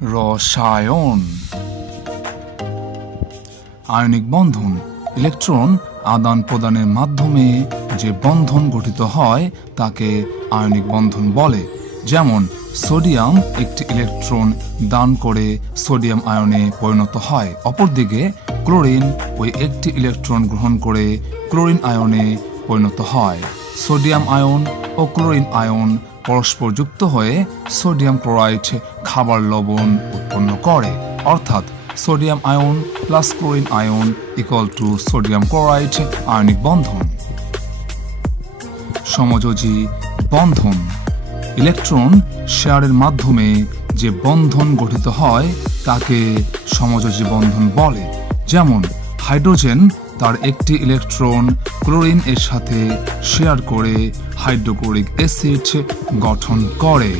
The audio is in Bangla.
রসায়ন। আয়নিক বন্ধন ইলেকট্রন আদান প্রদানের মাধ্যমে যে বন্ধন গঠিত হয় তাকে আয়নিক বন্ধন বলে। যেমন সোডিয়াম একটি ইলেকট্রন দান করে সোডিয়াম আয়নে পরিণত হয়, অপরদিকে ক্লোরিন ওই একটি ইলেকট্রন গ্রহণ করে ক্লোরিন আয়নে পরিণত হয়। সোডিয়াম আয়ন ও ক্লোরিন আয়ন পরস্পর যুক্ত হয়ে সোডিয়াম ক্লোরাইড খাবার লবণ উৎপন্ন করে, অর্থাৎ sodium ion plus chlorine ion equal to sodium chloride আয়নিক বন্ধন। সমযোজী বন্ধন ইলেকট্রন শেয়ারের মাধ্যমে যে বন্ধন গঠিত হয় তাকে সমযোজী বন্ধন বলে। যেমন হাইড্রোজেন তার একটি ইলেকট্রন ক্লোরিন এর সাথে শেয়ার করে হাইড্রোক্লোরিক অ্যাসিড গঠন করে।